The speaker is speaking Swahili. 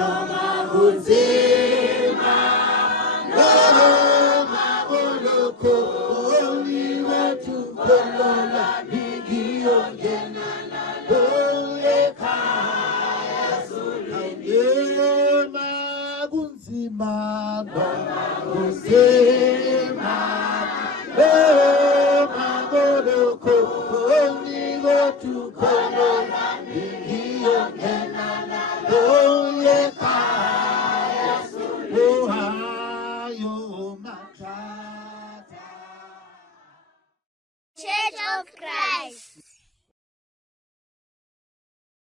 noma kunzima, noma kulokoni wetu kolona nigiyongena ekhaya zulini, noma kunzima, noma kunzima, noma kulokoni wetu kolona nigiyongena ekhaya zulini, Ohio Matata. Church of Christ.